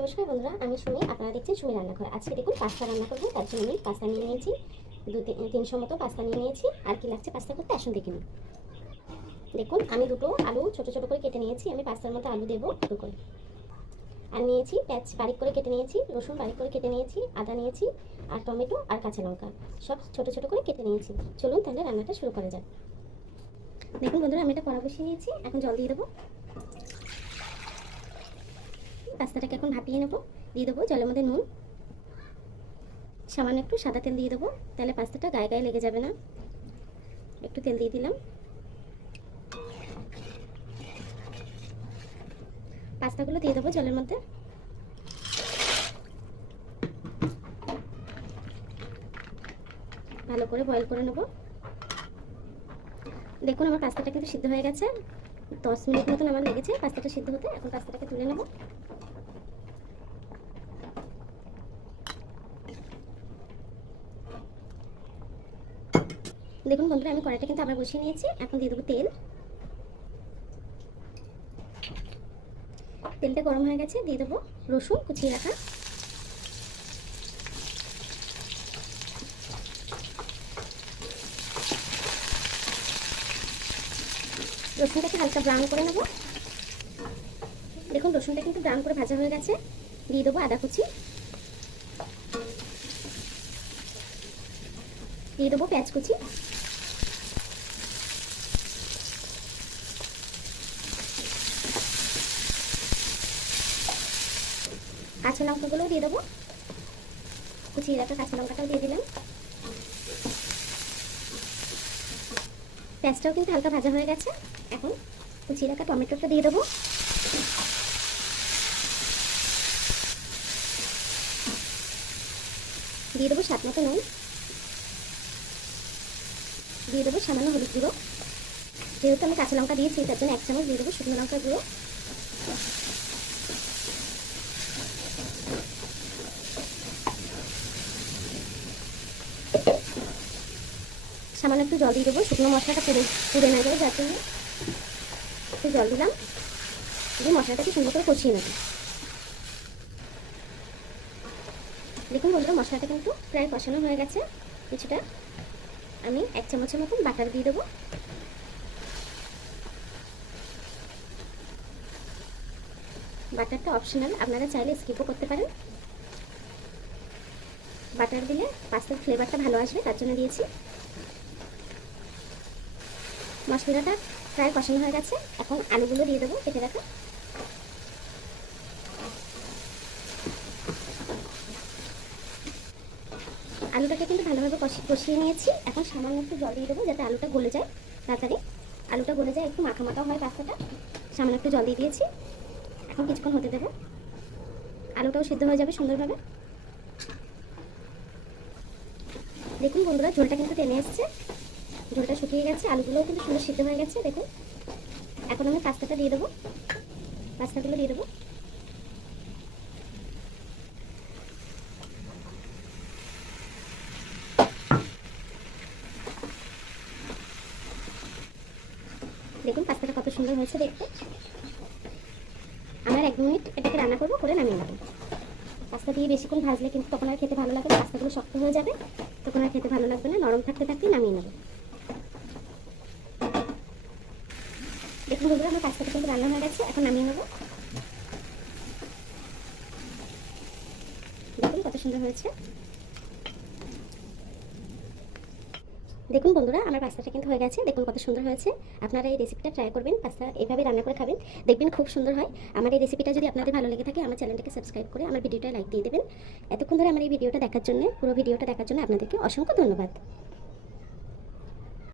নমস্কার বন্ধুরা, আমি সুমি, আপনারা দেখছেন সুমি রান্নাঘর। আজকে দেখুন, পাস্তা রান্না করব, তার জন্য আমি পাস্তা নিয়ে নিয়েছি। দু তিন- তিনশো মতো পাস্তা নিয়ে নিয়েছি, আর কি লাগছে পাস্তা করতে আসুন দেখে নিন দেখুন, আমি দুটো আলু ছোট ছোট করে কেটে নিয়েছি, আমি পাস্তার মতো আলু দেবো দুটো করে। আর নিয়েছি পেঁয়াজ বারিক করে কেটে নিয়েছি, রসুন বারিক করে কেটে নিয়েছি, আদা নিয়েছি, আর টমেটো আর কাঁচা লঙ্কা। সব ছোট ছোট করে কেটে নিয়েছি। চলুন তাহলে রান্নাটা শুরু করা যাক। দেখুন বন্ধুরা, আমি এটা কড়া বসিয়ে নিয়েছি, এখন জল দিয়ে দেবো। পাস্তাটাকে এখন ভাপিয়ে নেব। দিয়ে দেবো জলের মধ্যে নুন। সামান্য একটু সাদা তেল দিয়ে দেবো। তাহলে পাস্তাটা গায়ে গায়ে লেগে যাবে না। একটু তেল দিয়ে দিলাম। পাস্তাগুলো দিয়ে দেবো জলের মধ্যে। ভালো করে বয়েল করে নেব। দেখুন আমার পাস্তাটা কিন্তু সিদ্ধ হয়ে গেছে। দশ মিনিট মতন আমার লেগেছে পাস্তাটা সিদ্ধ হতে। এখন পাস্তাটাকে তুলে নেব। দেখুন বন্ধুরা, আমি কড়াইটা কিন্তু আবার বসিয়ে নিয়েছি। এখন দিয়ে দেবো তেল। তেলটা গরম হয়ে গেছে, দিয়ে দেবো রসুন কুচিয়ে রাখা। রসুনটাকে হালকা ব্রাউন করে নেব। দেখুন, রসুনটা কিন্তু ব্রাউন করে ভাজা হয়ে গেছে। দিয়ে দেবো আদা কুচি। দিয়ে দেবো পেঁয়াজ কুচি। কাঁচা লঙ্কাগুলোও দিয়ে দেবো। কুচিয়ে রাখা কাঁচা লঙ্কাটাও দিয়ে দিলাম। পেঁয়াজটাও কিন্তু হালকা ভাজা হয়ে গেছে। এখন কুচিয়ে রাখা টমেটোটা দিয়ে দেবো। দিয়ে দেবো স্বাদ মতো নুন। দিয়ে দেবো সামান্য হলুদ গুঁড়ো। যেহেতু আমি কাঁচা লঙ্কা দিয়েছি, তার জন্য এক চামচ দিয়ে দেবো শুকনো লঙ্কা গুঁড়ো। সামান্য একটু জল দিয়ে দেবো, শুকনো মশলাটা পুড়ে পুড়ে না যার জন্য। একটু জল দিলাম, দিয়ে মশলাটাকে সুন্দর করে কষিয়ে নেব। দেখুন বন্ধুরা, মশলাটা কিন্তু প্রায় কষানো হয়ে গেছে, কিছুটা। আমি এক চামচের মতন বাটার দিয়ে দেবো। বাটারটা অপশনাল আপনারা চাইলে স্কিপও করতে পারেন। বাটার দিলে পাস্তার ফ্লেভারটা ভালো আসবে, তার জন্য দিয়েছি। মশলাটা প্রায় কষানো হয়ে গেছে, এখন আলুগুলো দিয়ে দেবো, কেটে রাখা। আলুটাকে কিন্তু ভালোভাবে কষি, কষিয়ে নিয়েছি। এখন সামান্য একটু জল দিয়ে দেবো যাতে আলুটা গলে যায় তাড়াতাড়ি। আলুটা গলে যায়, একটু মাখা মাখা হয় পাস্তাটা। সামান্য একটু জল দিয়ে দিয়েছি। এখন কিছুক্ষণ হতে দেবো। আলুটাও সিদ্ধ হয়ে যাবে সুন্দরভাবে। দেখুন বন্ধুরা, ঝোলটা কিন্তু টেনে এসছে। ঝোলটা শুকিয়ে গেছে, আলুগুলোও কিন্তু সুন্দর সিদ্ধ হয়ে গেছে, দেখুন। এখন আমি পাস্তাটা দিয়ে দেবো। পাস্তাগুলো দিয়ে দেবো। দেখুন, পাস্তাটা কত সুন্দর হয়েছে দেখতে। আমার এক মিনিট এটাকে রান্না করব, করে নামিয়ে নেব। পাস্তা দিয়ে বেশিক্ষণ ভাজলে কিন্তু তখন আর খেতে ভালো লাগবে পাস্তাগুলো শক্ত হয়ে যাবে, তখন আর খেতে ভালো লাগবে না, নরম থাকতে থাকতেই নামিয়ে নেব। দেখুন বন্ধুরা, আমার পাস্তাটা কিন্তু রান্না হয়ে গেছে, এখন নামিয়ে নেব। দেখুন কত সুন্দর হয়েছে। দেখুন বন্ধুরা, আমার পাস্তাটা কিন্তু হয়ে গেছে। দেখুন কত সুন্দর হয়েছে। আপনারা এই রেসিপিটা ট্রাই করবেন পাস্তা এভাবে রান্না করে খাবেন। দেখবেন খুব সুন্দর হয়। আমার এই রেসিপিটা যদি আপনাদের ভালো লেগে থাকে, আমার চ্যানেলটাকে সাবস্ক্রাইব করে আমার ভিডিওটা লাইক দিয়ে দেবেন। এতক্ষণ ধরে আমার এই ভিডিওটা দেখার জন্য, পুরো ভিডিওটা দেখার জন্য আপনাদেরকে অসংখ্য ধন্যবাদ।